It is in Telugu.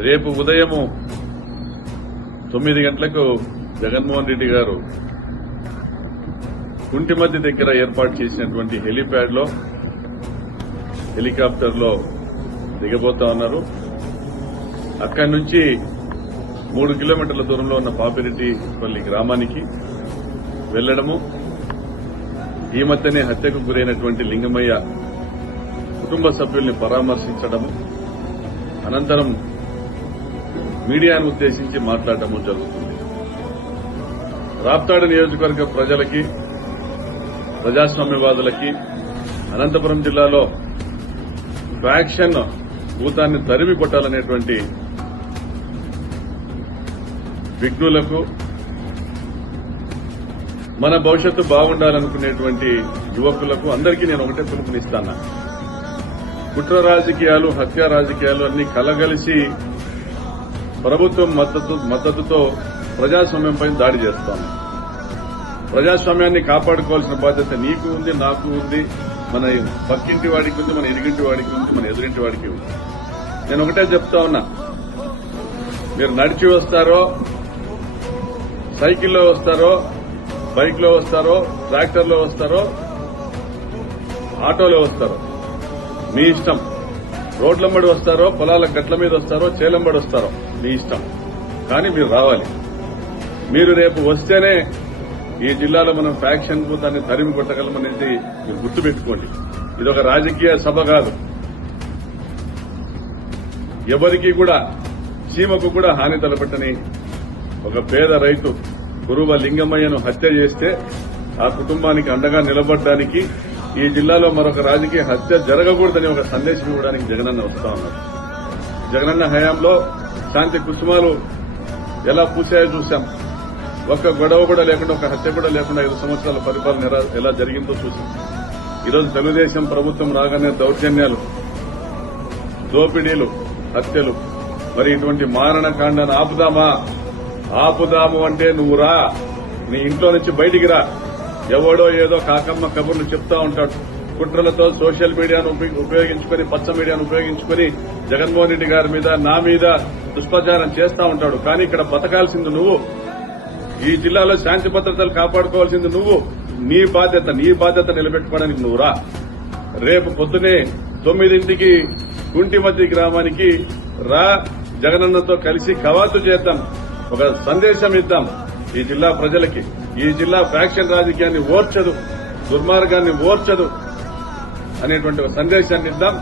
రేపు ఉదయము 9 గంటలకు జగన్మోహన్ రెడ్డి గారు కుంటిమద్ది దగ్గర ఏర్పాటు చేసినటువంటి హెలీప్యాడ్ లో హెలికాప్టర్లో దిగబోతా ఉన్నారు. అక్కడి నుంచి 3 కిలోమీటర్ల దూరంలో ఉన్న పాపిరెడ్డిపల్లి గ్రామానికి వెళ్లడము, ఈ మధ్యనే హత్యకు గురైనటువంటి లింగమయ్య కుటుంబ సభ్యుల్ని పరామర్శించడము, అనంతరం మీడియాను ఉద్దేశించి మాట్లాడటము జరుగుతుంది. రాప్తాడు నియోజకవర్గ ప్రజలకి, ప్రజాస్వామ్యవాదులకి, అనంతపురం జిల్లాలో ఫ్యాక్షన్ భూతాన్ని తరిమి కొట్టాలనేటువంటి విఘ్నులకు, మన భవిష్యత్తు బాగుండాలనుకునేటువంటి యువకులకు అందరికీ నేను ఒకటే పిలుపునిస్తాను. కుట్ర రాజకీయాలు, హత్య రాజకీయాలు అన్ని కలగలిసి ప్రభుత్వం మద్దతుతో ప్రజాస్వామ్యంపై దాడి చేస్తాను. ప్రజాస్వామ్యాన్ని కాపాడుకోవాల్సిన బాధ్యత నీకు ఉంది, నాకు ఉంది, మన పక్కింటి వాడికి ఉంది, మన ఇరుగింటి వాడికి ఉంది, మన ఎదురింటి వాడికి ఉంది. నేను ఒకటే చెప్తా ఉన్నా, మీరు నడిచి వస్తారో, సైకిల్లో వస్తారో, బైక్ లో వస్తారో, ట్రాక్టర్లో వస్తారో, ఆటోలో వస్తారో మీ ఇష్టం. రోడ్లంబడి వస్తారో, పొలాల గట్ల మీద వస్తారో, చేలంబడి వస్తారో మీ ఇష్టం. కానీ మీరు రావాలి. మీరు రేపు వస్తేనే ఈ జిల్లాలో మనం ఫ్యాక్షన్ భూతాన్ని తరిమి కొట్టగలమనేది మీరు గుర్తుపెట్టుకోండి. ఇదొక రాజకీయ సభ కాదు. ఎవరికి కూడా, చీమకు కూడా హాని తలపెట్టని ఒక పేద రైతు కురువ లింగమయ్యను హత్య చేస్తే ఆ కుటుంబానికి అండగా నిలబడడానికి, ఈ జిల్లాలో మరొక రాజకీయ హత్య జరగకూడదని ఒక సందేశం ఇవ్వడానికి జగనన్న వస్తా ఉన్నారు. జగనన్న హయాంలో శాంతి కుసుమాలు ఎలా పూసాయో చూశాం. ఒక్క గొడవ కూడా లేకుండా, ఒక హత్య కూడా లేకుండా 5 సంవత్సరాల పరిపాలన ఎలా జరిగిందో చూశాం. ఈరోజు తెలుగుదేశం ప్రభుత్వం రాగానే దౌర్జన్యాలు, దోపిడీలు, హత్యలు, మరి ఇటువంటి మారణకాండను ఆపుదాము అంటే నువ్వు రా, నీ ఇంట్లో నుంచి బయటికి రా. ఎవడో ఏదో కాకమ్మ కబుర్లు చెప్తా ఉంటాడు. కుట్రలతో సోషల్ మీడియాను ఉపయోగించుకుని, పచ్చ మీడియాను ఉపయోగించుకుని జగన్మోహన్ రెడ్డి గారి మీద, నా మీద దుష్ప్రచారం చేస్తా ఉంటాడు. కానీ ఇక్కడ బతకాల్సింది నువ్వు, ఈ జిల్లాలో శాంతి భద్రతలు కాపాడుకోవాల్సింది నువ్వు. నీ బాధ్యత నిలబెట్టుకోవడానికి నువ్వు రా. రేపు పొద్దునే 9ంటికి కుంటిమద్ది గ్రామానికి రా. జగనన్నతో కలిసి కవాతు చేద్దాం, ఒక సందేశం ఇద్దాం ఈ జిల్లా ప్రజలకి. ఈ జిల్లా ఫ్యాక్షన్ రాజకీయాన్ని ఓర్చదు, దుర్మార్గాన్ని ఓర్చదు అనేటువంటి ఒక సందేశాన్ని ఇద్దాం.